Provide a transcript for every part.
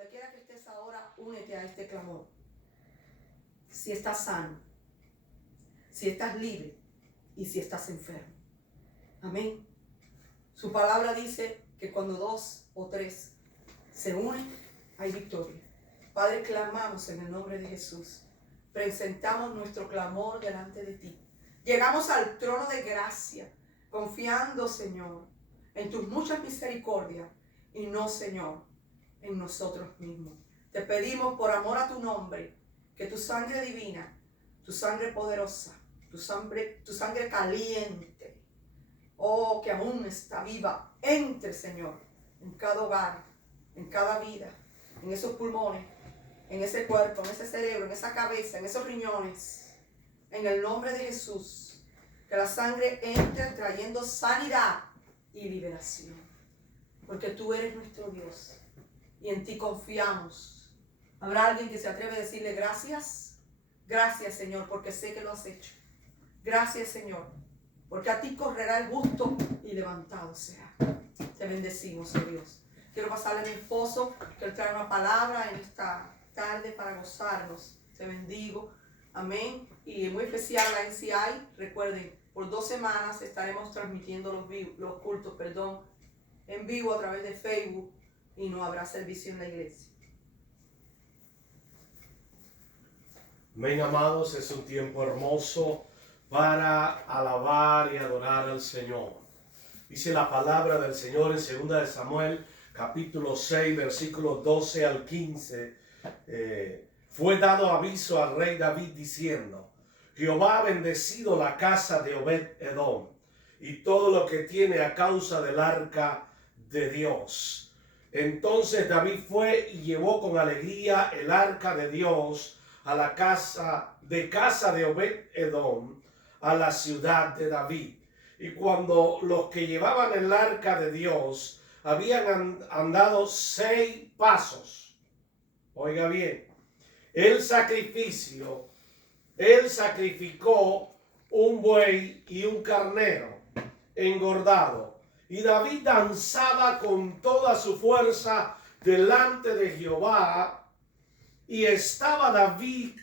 Donde quiera que estés ahora, únete a este clamor. Si estás sano, si estás libre y si estás enfermo. Amén. Su palabra dice que cuando 2 o 3 se unen, hay victoria. Padre, clamamos en el nombre de Jesús. Presentamos nuestro clamor delante de ti. Llegamos al trono de gracia, confiando, Señor, en tus muchas misericordias y no, Señor, en nosotros mismos. Te pedimos por amor a tu nombre, que tu sangre divina, tu sangre poderosa, tu sangre caliente, oh, que aún está viva, entre, Señor, en cada hogar, en cada vida, en esos pulmones, en ese cuerpo, en ese cerebro, en esa cabeza, en esos riñones. En el nombre de Jesús, que la sangre entre trayendo sanidad y liberación. Porque tú eres nuestro Dios y en ti confiamos. ¿Habrá alguien que se atreve a decirle gracias? Gracias, Señor, porque sé que lo has hecho. Gracias, Señor, porque a ti correrá el justo y levantado será. Te bendecimos, oh Dios. Quiero pasarle a mi esposo, que él trae una palabra en esta tarde para gozarnos. Te bendigo. Amén. Y muy especial la NCI. Recuerden, por 2 semanas estaremos transmitiendo los cultos, en vivo a través de Facebook y no habrá servicio en la iglesia. Amén, amados, es un tiempo hermoso para alabar y adorar al Señor. Dice la palabra del Señor en 2 de Samuel, capítulo 6, versículos 12 al 15. Fue dado aviso al rey David diciendo: Jehová ha bendecido la casa de Obed-Edom y todo lo que tiene a causa del arca de Dios. Entonces David fue y llevó con alegría el arca de Dios a la casa de Obed-Edom, a la ciudad de David. Y cuando los que llevaban el arca de Dios habían andado 6 pasos, oiga bien, él sacrificó un buey y un carnero engordado. Y David danzaba con toda su fuerza delante de Jehová. Y estaba David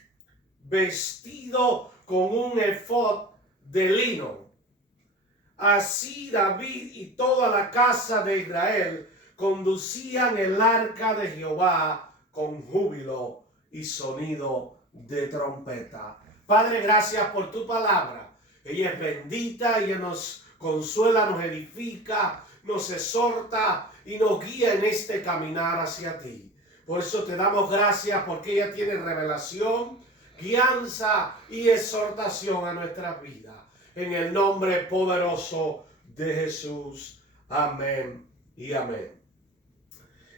vestido con un efod de lino. Así David y toda la casa de Israel conducían el arca de Jehová con júbilo y sonido de trompeta. Padre, gracias por tu palabra. Ella es bendita, ella nos consuela, nos edifica, nos exhorta y nos guía en este caminar hacia ti. Por eso te damos gracias, porque ella tiene revelación, guianza y exhortación a nuestras vidas. En el nombre poderoso de Jesús. Amén y amén.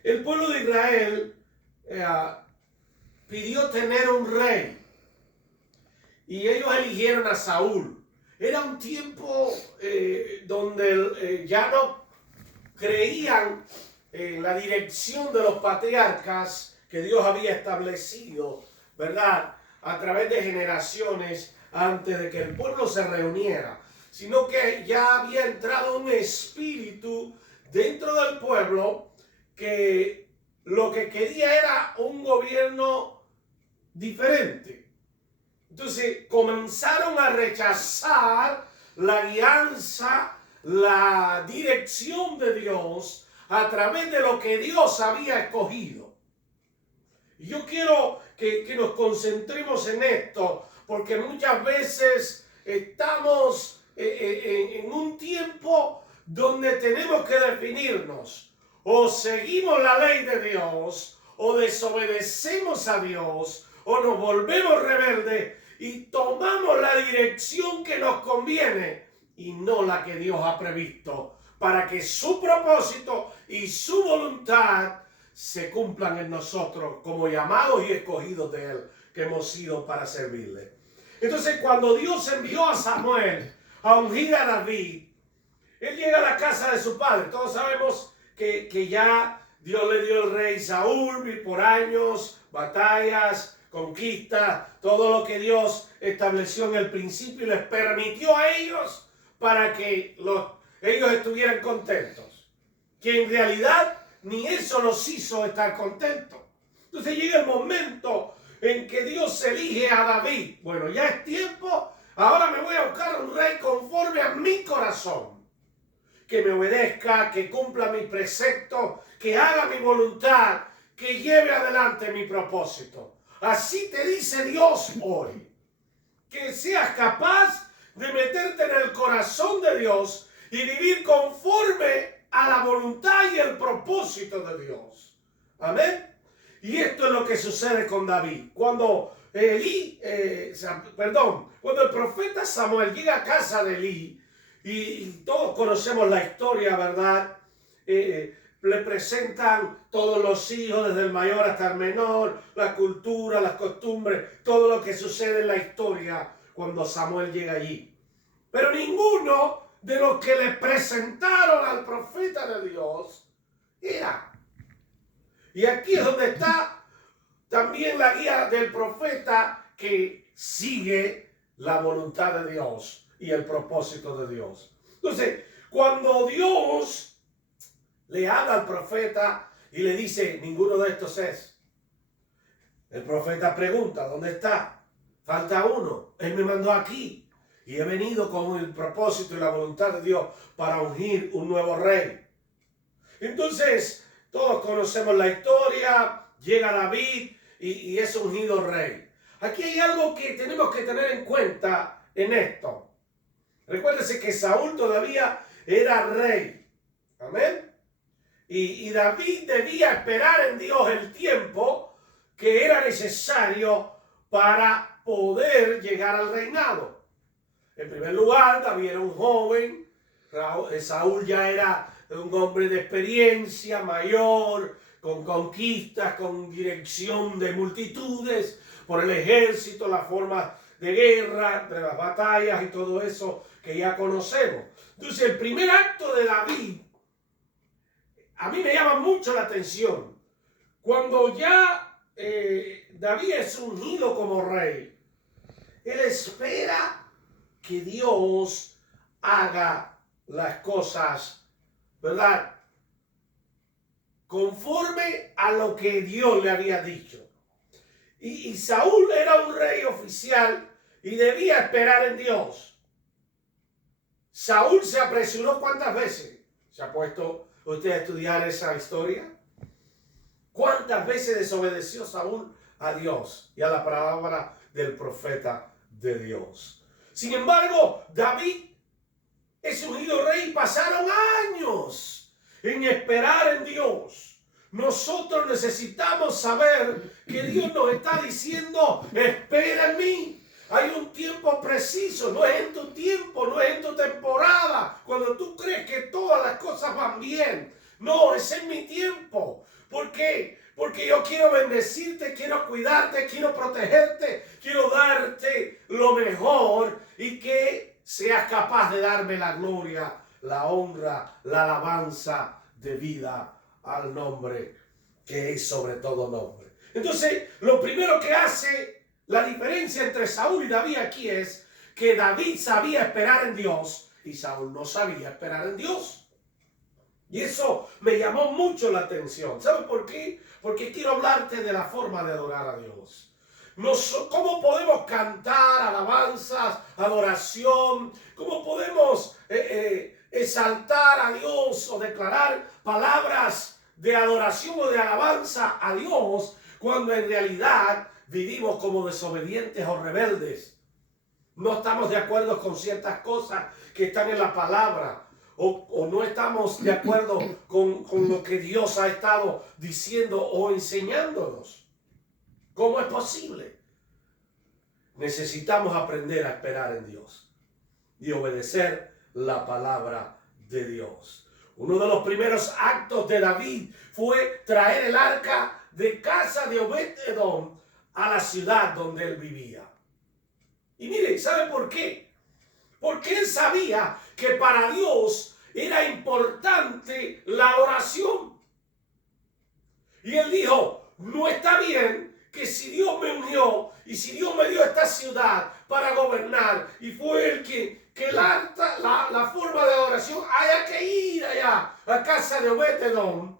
El pueblo de Israel pidió tener un rey y ellos eligieron a Saúl. Era un tiempo donde ya no creían en la dirección de los patriarcas que Dios había establecido, ¿verdad?, a través de generaciones antes de que el pueblo se reuniera, sino que ya había entrado un espíritu dentro del pueblo que lo que quería era un gobierno diferente. Entonces comenzaron a rechazar la guianza, la dirección de Dios a través de lo que Dios había escogido. Y yo quiero que nos concentremos en esto, porque muchas veces estamos en un tiempo donde tenemos que definirnos: o seguimos la ley de Dios, o desobedecemos a Dios, o nos volvemos rebeldes y tomamos la dirección que nos conviene y no la que Dios ha previsto, para que su propósito y su voluntad se cumplan en nosotros como llamados y escogidos de Él, que hemos sido para servirle. Entonces, cuando Dios envió a Samuel a ungir a David, él llega a la casa de su padre. Todos sabemos que ya Dios le dio el rey Saúl, y por años, batallas, conquistas, todo lo que Dios estableció en el principio y les permitió a ellos para que ellos estuvieran contentos. Que en realidad ni eso los hizo estar contentos. Entonces llega el momento en que Dios elige a David. Bueno, ya es tiempo, ahora me voy a buscar un rey conforme a mi corazón, que me obedezca, que cumpla mis preceptos, que haga mi voluntad, que lleve adelante mi propósito. Así te dice Dios hoy, que seas capaz de meterte en el corazón de Dios y vivir conforme a la voluntad y el propósito de Dios. Amén. Y esto es lo que sucede con David. Cuando cuando el profeta Samuel llega a casa de Elí, y todos conocemos la historia, ¿verdad? Le presentan todos los hijos, desde el mayor hasta el menor, la cultura, las costumbres, todo lo que sucede en la historia cuando Samuel llega allí. Pero ninguno de los que le presentaron al profeta de Dios era. Y aquí es donde está también la guía del profeta que sigue la voluntad de Dios y el propósito de Dios. Entonces, cuando Dios le habla al profeta y le dice, ninguno de estos es, el profeta pregunta, ¿dónde está? Falta uno. Él me mandó aquí y he venido con el propósito y la voluntad de Dios para ungir un nuevo rey. Entonces, todos conocemos la historia, llega David y es ungido rey. Aquí hay algo que tenemos que tener en cuenta en esto. Recuérdese que Saúl todavía era rey. Amén. Y David debía esperar en Dios el tiempo que era necesario para poder llegar al reinado. En primer lugar, David era un joven, Saúl ya era un hombre de experiencia, mayor, con conquistas, con dirección de multitudes, por el ejército, la forma de guerra, de las batallas y todo eso que ya conocemos. Entonces, el primer acto de David, a mí me llama mucho la atención. Cuando ya David es ungido como rey, él espera que Dios haga las cosas, ¿verdad?, conforme a lo que Dios le había dicho. Y Saúl era un rey oficial y debía esperar en Dios. Saúl se apresuró ¿cuántas veces? ¿Se ha puesto usted a estudiar esa historia? ¿Cuántas veces desobedeció Saúl a Dios y a la palabra del profeta de Dios? Sin embargo, David es ungido rey y pasaron años en esperar en Dios. Nosotros necesitamos saber que Dios nos está diciendo, espera en mí. Hay un tiempo preciso, no es en tu tiempo, no es en tu temporada, cuando tú crees que todas las cosas van bien. No, es en mi tiempo. ¿Por qué? Porque yo quiero bendecirte, quiero cuidarte, quiero protegerte, quiero darte lo mejor y que seas capaz de darme la gloria, la honra, la alabanza de vida al nombre que es sobre todo nombre. Entonces, lo primero que hace la diferencia entre Saúl y David aquí es que David sabía esperar en Dios y Saúl no sabía esperar en Dios. Y eso me llamó mucho la atención. ¿Sabe por qué? Porque quiero hablarte de la forma de adorar a Dios. ¿Cómo podemos cantar alabanzas, adoración? ¿Cómo podemos exaltar a Dios o declarar palabras de adoración o de alabanza a Dios cuando en realidad vivimos como desobedientes o rebeldes? No estamos de acuerdo con ciertas cosas que están en la palabra. O no estamos de acuerdo con lo que Dios ha estado diciendo o enseñándonos. ¿Cómo es posible? Necesitamos aprender a esperar en Dios y obedecer la palabra de Dios. Uno de los primeros actos de David fue traer el arca de casa de Obed-Edom a la ciudad donde él vivía. Y mire, ¿sabe por qué? Porque él sabía que para Dios era importante la oración. Y él dijo, no está bien que si Dios me unió y si Dios me dio esta ciudad para gobernar y fue el que la forma de adoración haya que ir allá a casa de Obed-Edom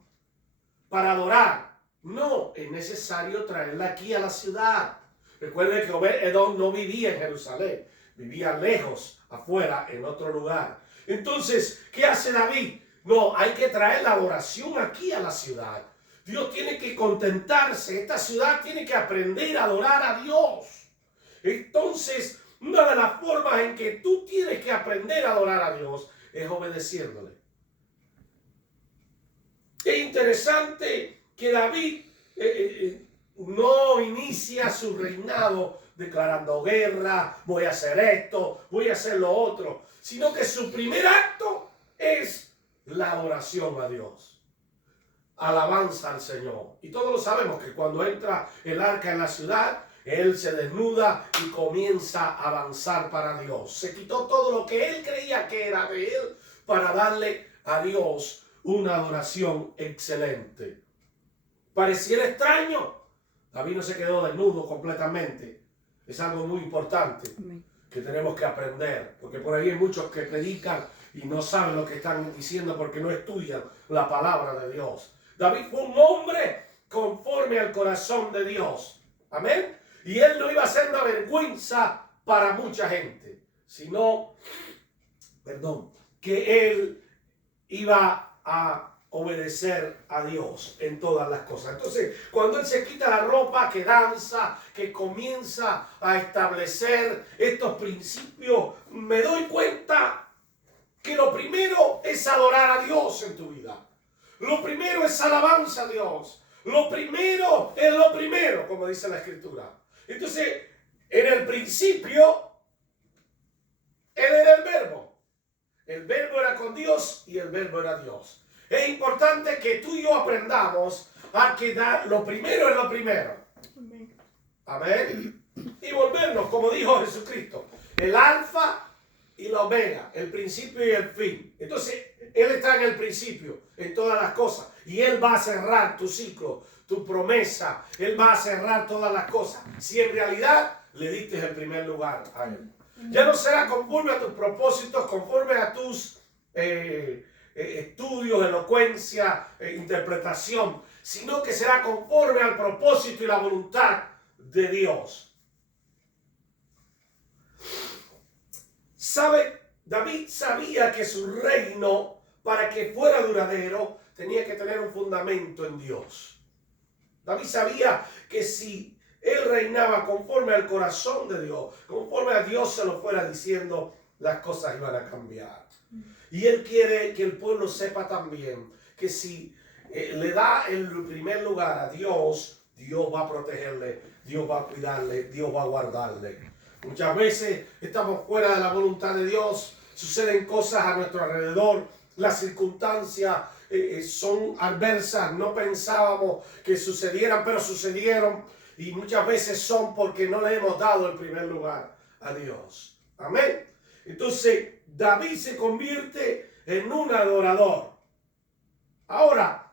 para adorar. No, es necesario traerla aquí a la ciudad. Recuerde que Obed-Edom no vivía en Jerusalén, vivía lejos, afuera, en otro lugar. Entonces, ¿qué hace David? No, hay que traer la adoración aquí a la ciudad. Dios tiene que contentarse, esta ciudad tiene que aprender a adorar a Dios. Entonces, una de las formas en que tú tienes que aprender a adorar a Dios es obedeciéndole. Es interesante que David no inicia su reinado declarando guerra, voy a hacer esto, voy a hacer lo otro, sino que su primer acto es la adoración a Dios, alabanza al Señor. Y todos lo sabemos que cuando entra el arca en la ciudad, él se desnuda y comienza a avanzar para Dios. Se quitó todo lo que él creía que era de él para darle a Dios una adoración excelente. Pareciera extraño. David no se quedó desnudo completamente. Es algo muy importante que tenemos que aprender. Porque por ahí hay muchos que predican y no saben lo que están diciendo porque no estudian la palabra de Dios. David fue un hombre conforme al corazón de Dios. Amén. Y él no iba a ser una vergüenza para mucha gente, sino, que él iba a obedecer a Dios en todas las cosas. Entonces, cuando él se quita la ropa, que danza, que comienza a establecer estos principios, me doy cuenta que lo primero es adorar a Dios en tu vida. Lo primero es alabanza a Dios. Lo primero es lo primero, como dice la Escritura. Entonces, en el principio, él era el verbo. El verbo era con Dios y el verbo era Dios. Es importante que tú y yo aprendamos a que lo primero es lo primero. Amén. Y volvernos, como dijo Jesucristo, el alfa y la omega, el principio y el fin. Entonces, Él está en el principio, en todas las cosas. Y Él va a cerrar tu ciclo, tu promesa. Él va a cerrar todas las cosas. Si en realidad le diste el primer lugar a Él. Ya no será conforme a tus propósitos, conforme a tus estudios, elocuencia, interpretación, sino que será conforme al propósito y la voluntad de Dios. David sabía que su reino, para que fuera duradero, tenía que tener un fundamento en Dios. David sabía que si él reinaba conforme al corazón de Dios, conforme a Dios se lo fuera diciendo, las cosas iban a cambiar. Y él quiere que el pueblo sepa también que si le da el primer lugar a Dios, Dios va a protegerle, Dios va a cuidarle, Dios va a guardarle. Muchas veces estamos fuera de la voluntad de Dios, suceden cosas a nuestro alrededor, las circunstancias son adversas, no pensábamos que sucedieran, pero sucedieron. Y muchas veces son porque no le hemos dado el primer lugar a Dios. Amén. Entonces, David se convierte en un adorador. Ahora,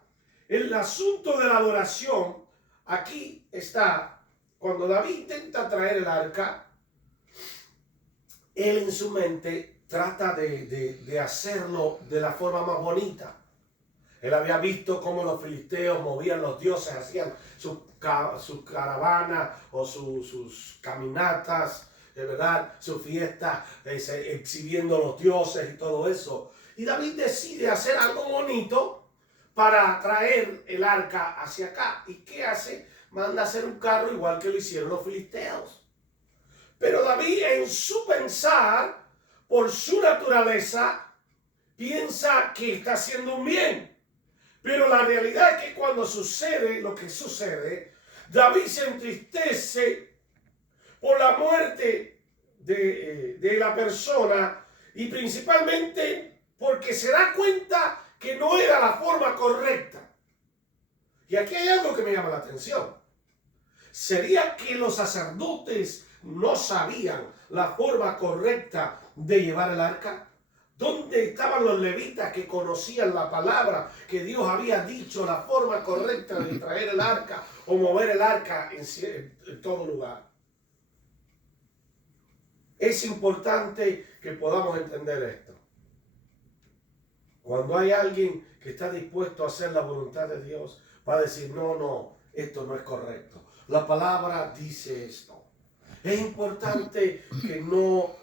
el asunto de la adoración, aquí está, cuando David intenta traer el arca, él en su mente trata de hacerlo de la forma más bonita. Él había visto cómo los filisteos movían los dioses, hacían sus caravanas o sus caminatas, de verdad, sus fiestas, exhibiendo los dioses y todo eso. Y David decide hacer algo bonito para traer el arca hacia acá. ¿Y qué hace? Manda a hacer un carro igual que lo hicieron los filisteos. Pero David, en su pensar, por su naturaleza, piensa que está haciendo un bien. Pero la realidad es que cuando sucede lo que sucede, David se entristece por la muerte de la persona y principalmente porque se da cuenta que no era la forma correcta. Y aquí hay algo que me llama la atención. ¿Sería que los sacerdotes no sabían la forma correcta de llevar el arca? ¿Dónde estaban los levitas que conocían la palabra que Dios había dicho, la forma correcta de traer el arca o mover el arca en todo lugar? Es importante que podamos entender esto. Cuando hay alguien que está dispuesto a hacer la voluntad de Dios, va a decir, no, esto no es correcto. La palabra dice esto. Es importante que no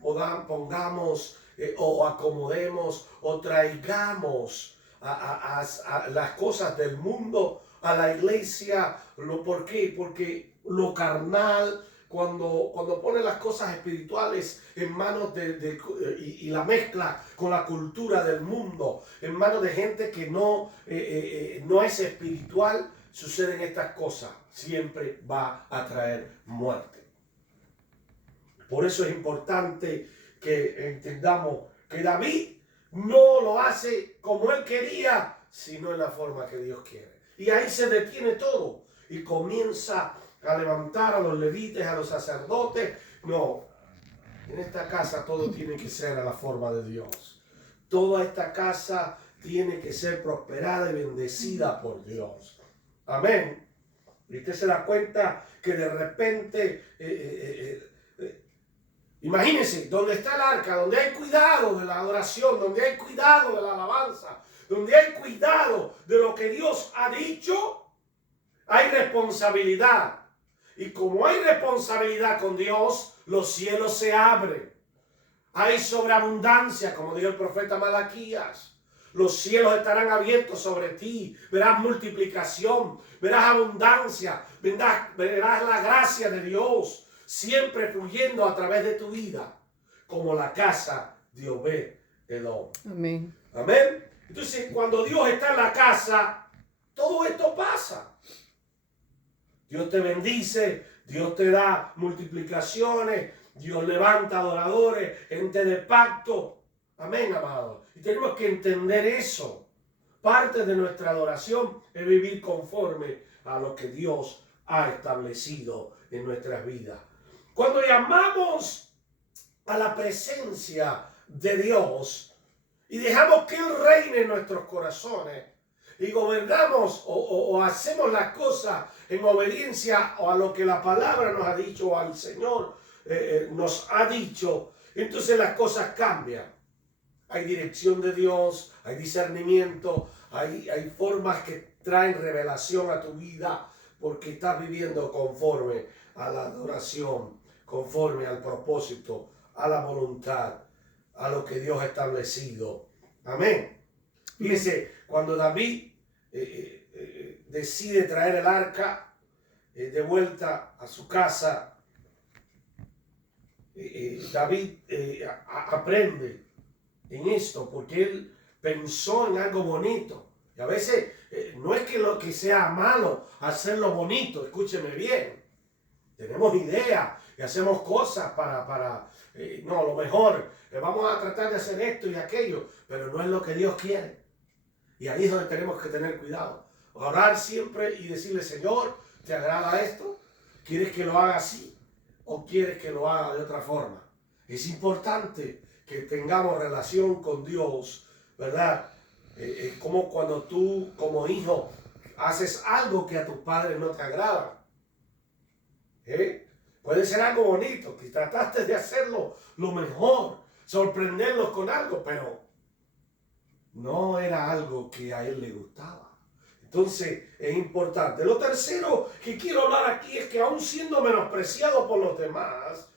pongamos o acomodemos o traigamos a las cosas del mundo a la iglesia. ¿Por qué? Porque lo carnal, cuando pone las cosas espirituales en manos y la mezcla con la cultura del mundo, en manos de gente que no es espiritual, suceden estas cosas. Siempre va a traer muerte. Por eso es importante que entendamos que David no lo hace como él quería, sino en la forma que Dios quiere. Y ahí se detiene todo y comienza a levantar a los levitas, a los sacerdotes. No, en esta casa todo tiene que ser a la forma de Dios. Toda esta casa tiene que ser prosperada y bendecida por Dios. Amén. Y usted se da cuenta que de repente, imagínense, donde está el arca, donde hay cuidado de la adoración, donde hay cuidado de la alabanza, donde hay cuidado de lo que Dios ha dicho, hay responsabilidad. Y como hay responsabilidad con Dios, los cielos se abren. Hay sobreabundancia, como dijo el profeta Malaquías. Los cielos estarán abiertos sobre ti. Verás multiplicación, verás abundancia, verás la gracia de Dios siempre fluyendo a través de tu vida, como la casa de Obed-Edom. Amén. Amén. Entonces, cuando Dios está en la casa, todo esto pasa. Dios te bendice, Dios te da multiplicaciones, Dios levanta adoradores, gente de pacto. Amén, amados. Y tenemos que entender eso. Parte de nuestra adoración es vivir conforme a lo que Dios ha establecido en nuestras vidas. Cuando llamamos a la presencia de Dios y dejamos que Él reine en nuestros corazones y gobernamos o hacemos las cosas en obediencia a lo que la palabra nos ha dicho o al Señor nos ha dicho, entonces las cosas cambian. Hay dirección de Dios, hay discernimiento, hay formas que traen revelación a tu vida porque estás viviendo conforme a la adoración, conforme al propósito, a la voluntad, a lo que Dios ha establecido. Amén. Fíjese, cuando David decide traer el arca de vuelta a su casa, David aprende en esto porque él pensó en algo bonito. Y a veces no es que lo que sea malo hacerlo bonito, escúcheme bien. Tenemos ideas y hacemos cosas para lo mejor, vamos a tratar de hacer esto y aquello, pero no es lo que Dios quiere. Y ahí es donde tenemos que tener cuidado. Orar siempre y decirle, Señor, ¿te agrada esto? ¿Quieres que lo haga así? ¿O quieres que lo haga de otra forma? Es importante que tengamos relación con Dios, ¿verdad? Como cuando tú, como hijo, haces algo que a tus padres no te agrada. Puede ser algo bonito, que trataste de hacerlo lo mejor, sorprenderlos con algo, pero no era algo que a él le gustaba. Entonces es importante. Lo tercero que quiero hablar aquí es que aún siendo menospreciado por los demás,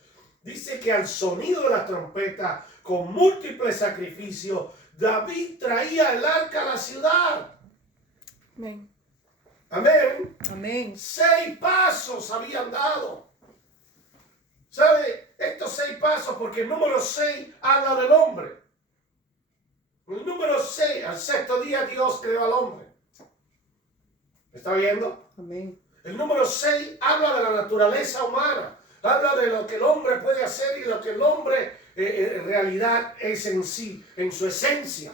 dice que al sonido de la trompeta, con múltiples sacrificios, David traía el arca a la ciudad. Amén. Amén. Amén. 6 pasos habían dado. ¿Sabe? Estos 6 pasos, porque el número 6 habla del hombre. El número 6, al 6º día Dios creó al hombre. ¿Me está viendo? Amén. El número 6 habla de la naturaleza humana. Habla de lo que el hombre puede hacer y lo que el hombre en realidad es en sí, en su esencia.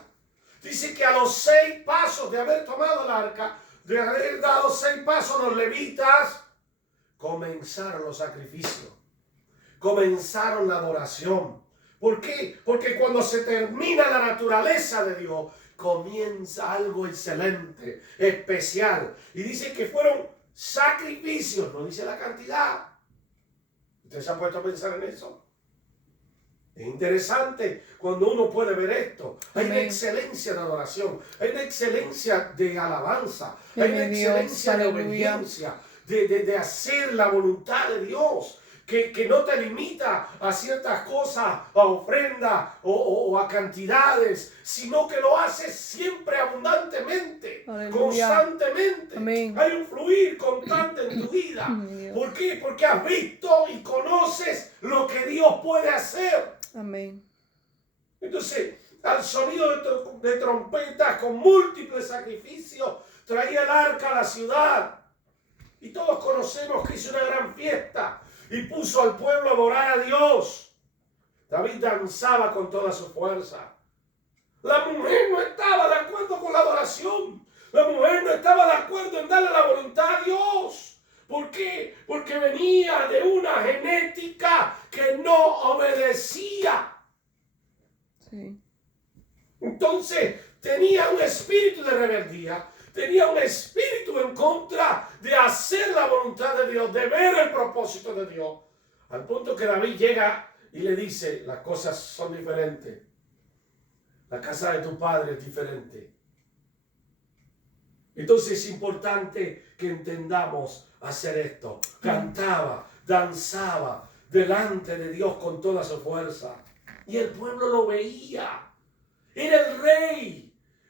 Dice que a los 6 pasos de haber tomado el arca, de haber dado 6 pasos, los levitas comenzaron los sacrificios. Comenzaron la adoración. ¿Por qué? Porque cuando se termina la naturaleza de Dios, comienza algo excelente, especial. Y dice que fueron sacrificios, no dice la cantidad. ¿Usted se ha puesto a pensar en eso? Es interesante cuando uno puede ver esto. Hay una Amén. excelencia de adoración, hay una excelencia de alabanza, hay una Gloria a Dios, excelencia de aleluya. obediencia, de hacer la voluntad de Dios. Que no te limita a ciertas cosas, a ofrendas o a cantidades, sino que lo haces siempre abundantemente, Aleluya. constantemente. Amén. Hay un fluir constante en tu vida. Dios. ¿Por qué? Porque has visto y conoces lo que Dios puede hacer. Amén. Entonces, al sonido de trompetas con múltiples sacrificios, traía el arca a la ciudad. Y todos conocemos que hizo una gran fiesta y puso al pueblo a adorar a Dios. David danzaba con toda su fuerza. La mujer no estaba de acuerdo con la adoración. La mujer no estaba de acuerdo en darle la voluntad a Dios. ¿Por qué? Porque venía de una genética que no obedecía. Sí. Entonces tenía un espíritu de rebeldía, tenía un espíritu en contra de hacer la voluntad de Dios, de ver el propósito de Dios. Al punto que David llega y le dice, las cosas son diferentes. La casa de tu padre es diferente. Entonces es importante que entendamos hacer esto. Cantaba, danzaba delante de Dios con toda su fuerza. Y el pueblo lo veía. Era el rey.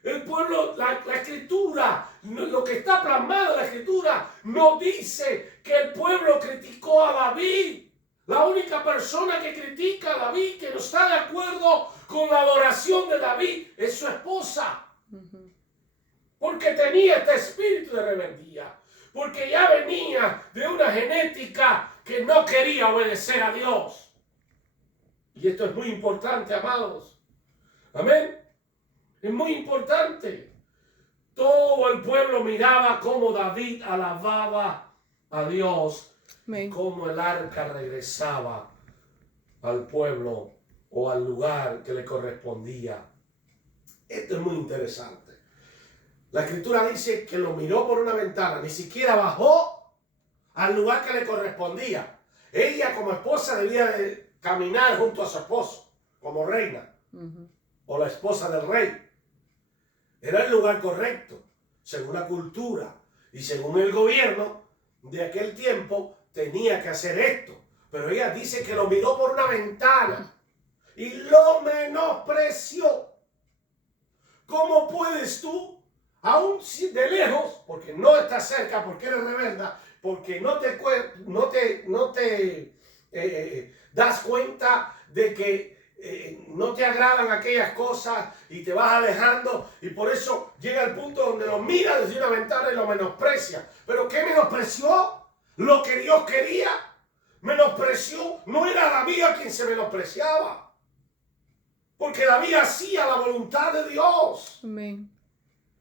El pueblo, la escritura, lo que está plasmado en la escritura, no dice que el pueblo criticó a David. La única persona que critica a David, que no está de acuerdo con la adoración de David, es su esposa. Porque tenía este espíritu de rebeldía. Porque ya venía de una genética que no quería obedecer a Dios. Y esto es muy importante, amados. Amén. Es muy importante. Todo el pueblo miraba cómo David alababa a Dios. Amén. Y cómo el arca regresaba al pueblo o al lugar que le correspondía. Esto es muy interesante. La escritura dice que lo miró por una ventana, ni siquiera bajó al lugar que le correspondía. Ella como esposa debía de caminar junto a su esposo, como reina, o la esposa del rey. Era el lugar correcto, según la cultura y según el gobierno de aquel tiempo, tenía que hacer esto. Pero ella dice que lo miró por una ventana y lo menospreció. ¿Cómo puedes tú, aún de lejos, porque no estás cerca, porque eres rebelda, porque no te das cuenta de que no te agradan aquellas cosas y te vas alejando, y por eso llega el punto donde lo mira desde una ventana y lo menosprecia? ¿Pero qué menospreció? Lo que Dios quería. Menospreció, no era David a quien se menospreciaba, porque David hacía la voluntad de Dios. Amén.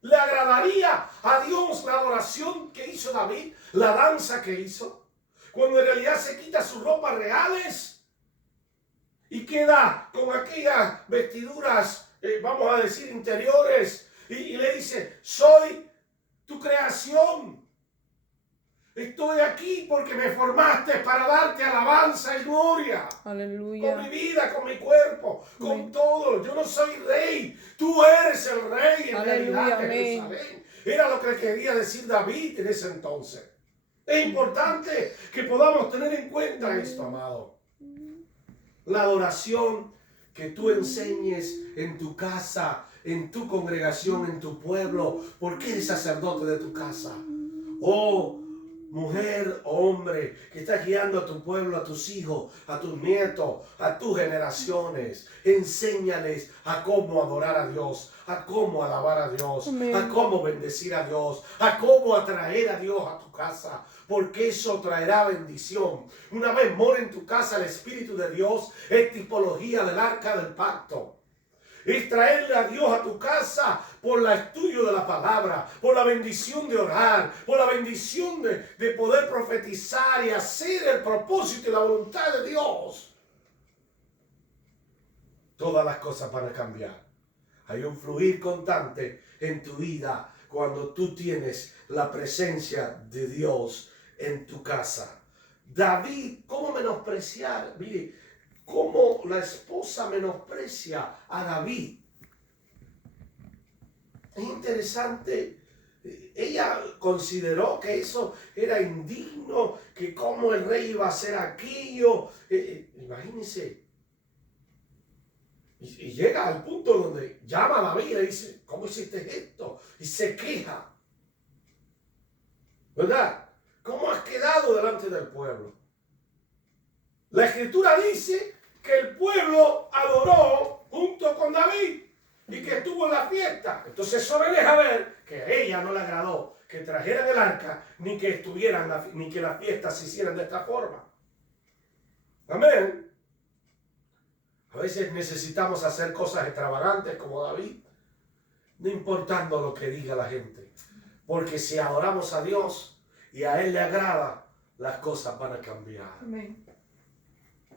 ¿Le agradaría a Dios la adoración que hizo David, la danza que hizo, cuando en realidad se quita sus ropas reales y queda con aquellas vestiduras, vamos a decir, interiores, y le dice: soy tu creación, estoy aquí porque me formaste para darte alabanza y gloria? Aleluya. Con mi vida, con mi cuerpo, con Amén. todo. Yo no soy rey, tú eres el rey en Aleluya, realidad de amén. Jerusalén. Era lo que quería decir David en ese entonces. Es importante que podamos tener en cuenta esto, amado. La adoración que tú enseñes en tu casa, en tu congregación, en tu pueblo, porque eres sacerdote de tu casa. Oh, mujer o hombre que estás guiando a tu pueblo, a tus hijos, a tus nietos, a tus generaciones, enséñales a cómo adorar a Dios, a cómo alabar a Dios, Amén. a cómo bendecir a Dios, a cómo atraer a Dios a tu casa, porque eso traerá bendición. Una vez mora en tu casa el Espíritu de Dios, es tipología del arca del pacto. Es traerle a Dios a tu casa por el estudio de la palabra, por la bendición de orar, por la bendición de poder profetizar y hacer el propósito y la voluntad de Dios. Todas las cosas van a cambiar. Hay un fluir constante en tu vida cuando tú tienes la presencia de Dios en tu casa. David, ¿cómo menospreciar? Mire, cómo la esposa menosprecia a David. Es interesante. Ella consideró que eso era indigno, que cómo el rey iba a hacer aquello. Imagínense. Y llega al punto donde llama a David y le dice, ¿cómo hiciste esto? Y se queja. ¿Verdad? ¿Cómo has quedado delante del pueblo? La escritura dice que el pueblo adoró junto con David y que estuvo en la fiesta. Entonces eso me deja ver que a ella no le agradó que trajeran el arca, ni que ni que las fiestas se hicieran de esta forma. Amén. A veces necesitamos hacer cosas extravagantes como David, no importando lo que diga la gente. Porque si adoramos a Dios y a Él le agrada, las cosas van a cambiar. Amén.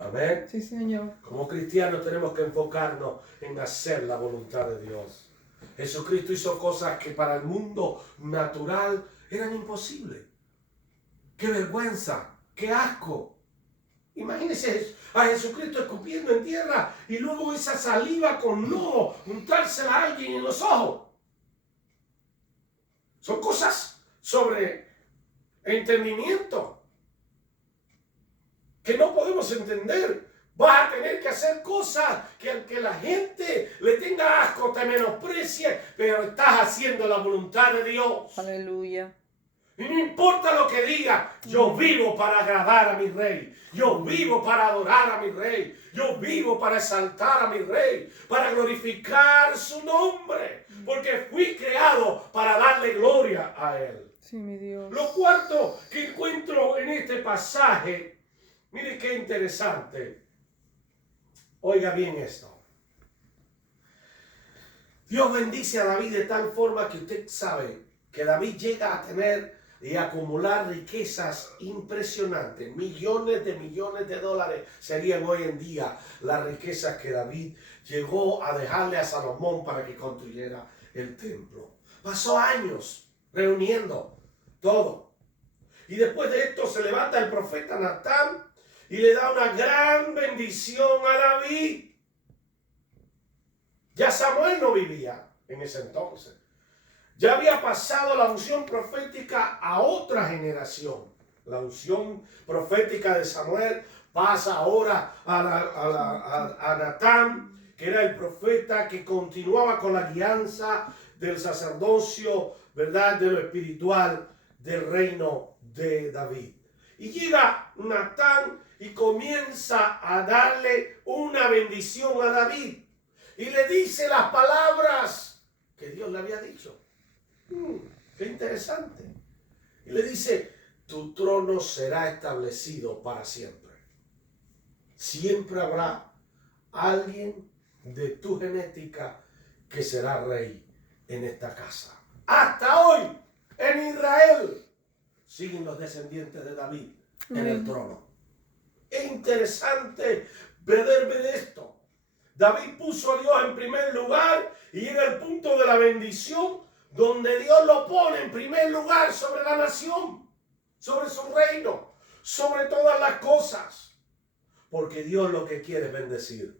Amén. Sí, Señor. Como cristianos tenemos que enfocarnos en hacer la voluntad de Dios. Jesucristo hizo cosas que para el mundo natural eran imposibles. ¡Qué vergüenza! ¡Qué asco! Imagínense a Jesucristo escupiendo en tierra y luego esa saliva con lodo untársela a alguien en los ojos. Son cosas sobre entendimiento que no podemos entender. Vas a tener que hacer cosas que aunque la gente le tenga asco, te menosprecie, pero estás haciendo la voluntad de Dios. Aleluya. Y no importa lo que diga, yo vivo para agradar a mi rey. Yo vivo para adorar a mi rey. Yo vivo para exaltar a mi rey, para glorificar su nombre, porque fui creado para darle gloria a él. Sí, mi Dios. Lo cuarto que encuentro en este pasaje, mire qué interesante. Oiga bien esto. Dios bendice a David de tal forma que usted sabe que David llega a tener y acumular riquezas impresionantes. Millones de dólares serían hoy en día las riquezas que David llegó a dejarle a Salomón para que construyera el templo. Pasó años reuniendo todo. Y después de esto se levanta el profeta Natán y le da una gran bendición a David. Ya Samuel no vivía en ese entonces. Ya había pasado la unción profética a otra generación. La unción profética de Samuel pasa ahora a Natán, que era el profeta que continuaba con la guianza del sacerdocio, ¿verdad?, de lo espiritual del reino de David. Y llega Natán y comienza a darle una bendición a David. Y le dice las palabras que Dios le había dicho. Qué interesante. Y le dice, tu trono será establecido para siempre. Siempre habrá alguien de tu genética que será rey en esta casa. Hasta hoy, en Israel, siguen los descendientes de David en el trono. Es interesante ver esto. David puso a Dios en primer lugar y llega el punto de la bendición donde Dios lo pone en primer lugar sobre la nación, sobre su reino, sobre todas las cosas. Porque Dios lo que quiere es bendecir.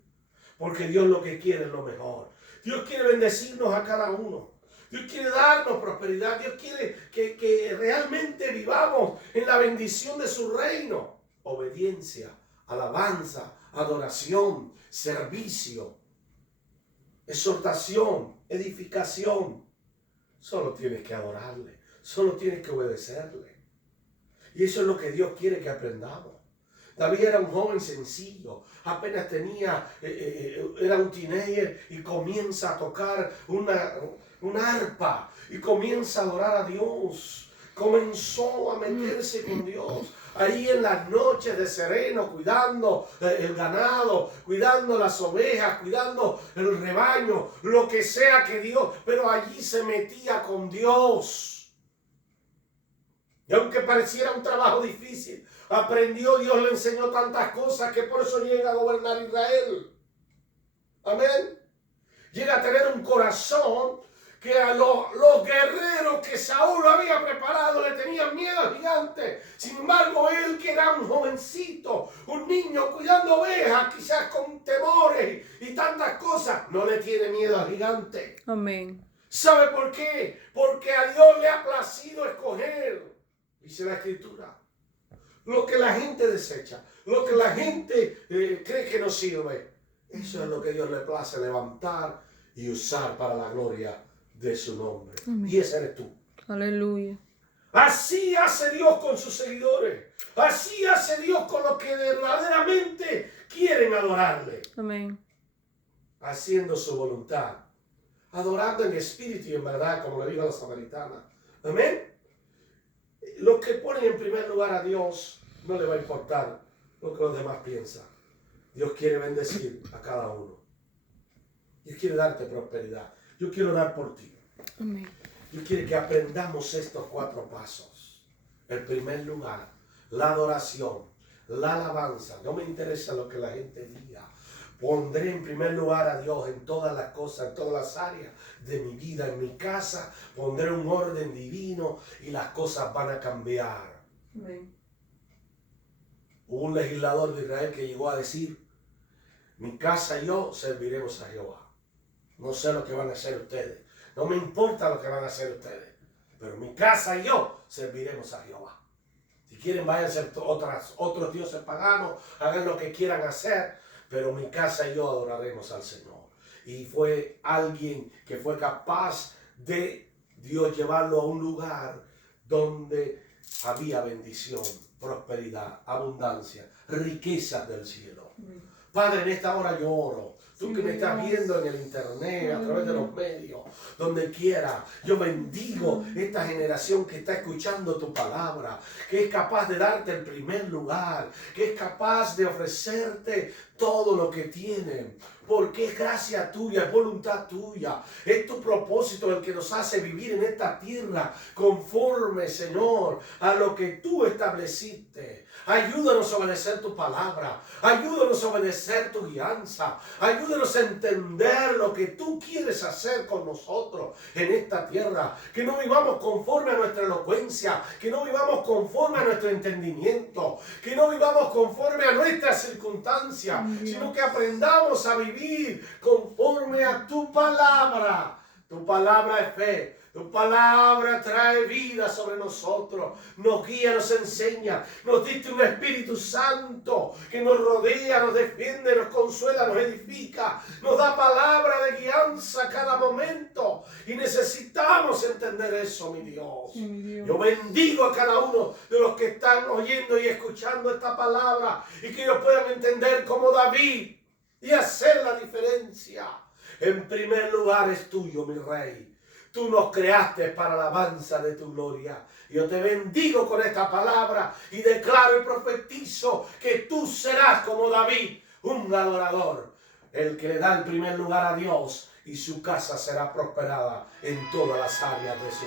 Porque Dios lo que quiere es lo mejor. Dios quiere bendecirnos a cada uno. Dios quiere darnos prosperidad. Dios quiere que realmente vivamos en la bendición de su reino. Obediencia, alabanza, adoración, servicio, exhortación, edificación. Solo tienes que adorarle, solo tienes que obedecerle. Y eso es lo que Dios quiere que aprendamos. David era un joven sencillo, apenas era un teenager y comienza a tocar una arpa y comienza a adorar a Dios. Comenzó a meterse con Dios. Ahí en las noches de sereno, cuidando el ganado, cuidando las ovejas, cuidando el rebaño, lo que sea que Dios, pero allí se metía con Dios. Y aunque pareciera un trabajo difícil, aprendió, Dios le enseñó tantas cosas que por eso llega a gobernar Israel. Amén. Llega a tener un corazón que a los guerreros que Saúl había preparado le tenían miedo al gigante. Sin embargo, él, que era un jovencito, un niño cuidando ovejas, quizás con temores y tantas cosas, no le tiene miedo al gigante. Amén. ¿Sabe por qué? Porque a Dios le ha placido escoger, dice la Escritura, lo que la gente desecha, lo que la gente cree que no sirve. Eso es lo que Dios le place levantar y usar para la gloria de su nombre. Amén. Y ese eres tú. Aleluya. Así hace Dios con sus seguidores. Así hace Dios con los que verdaderamente quieren adorarle. Amén. Haciendo su voluntad. Adorando en espíritu y en verdad, como le dijo a la samaritana. Amén. Los que ponen en primer lugar a Dios, no le va a importar lo que los demás piensan. Dios quiere bendecir a cada uno. Dios quiere darte prosperidad. Yo quiero orar por ti. Amén. Dios quiere que aprendamos estos 4 pasos. El primer lugar, la adoración, la alabanza. No me interesa lo que la gente diga. Pondré en primer lugar a Dios en todas las cosas, en todas las áreas de mi vida, en mi casa. Pondré un orden divino y las cosas van a cambiar. Amén. Hubo un legislador de Israel que llegó a decir: mi casa y yo serviremos a Jehová. No sé lo que van a hacer ustedes. No me importa lo que van a hacer ustedes. Pero mi casa y yo serviremos a Jehová. Si quieren, váyanse a otros dioses paganos, hagan lo que quieran hacer, pero mi casa y yo adoraremos al Señor. Y fue alguien que fue capaz de Dios llevarlo a un lugar donde había bendición, prosperidad, abundancia, riquezas del cielo. Padre, en esta hora yo oro. Tú que me estás viendo en el internet, a través de los medios, donde quiera, yo bendigo esta generación que está escuchando tu palabra, que es capaz de darte el primer lugar, que es capaz de ofrecerte todo lo que tienen, porque es gracia tuya, es voluntad tuya, es tu propósito el que nos hace vivir en esta tierra conforme, Señor, a lo que tú estableciste. Ayúdanos a obedecer tu palabra, ayúdanos a obedecer tu guianza, ayúdanos a entender lo que tú quieres hacer con nosotros en esta tierra, que no vivamos conforme a nuestra elocuencia, que no vivamos conforme a nuestro entendimiento, que no vivamos conforme a nuestras circunstancias, sino que aprendamos a vivir conforme a tu palabra. Tu palabra es fe. Tu palabra trae vida sobre nosotros, nos guía, nos enseña, nos diste un Espíritu Santo que nos rodea, nos defiende, nos consuela, nos edifica, nos da palabra de guianza a cada momento y necesitamos entender eso, mi Dios. Sí, mi Dios. Yo bendigo a cada uno de los que están oyendo y escuchando esta palabra y que ellos puedan entender como David y hacer la diferencia. En primer lugar es tuyo, mi Rey. Tú nos creaste para la alabanza de tu gloria. Yo te bendigo con esta palabra y declaro y profetizo que tú serás como David, un adorador, el que le da el primer lugar a Dios y su casa será prosperada en todas las áreas de su vida.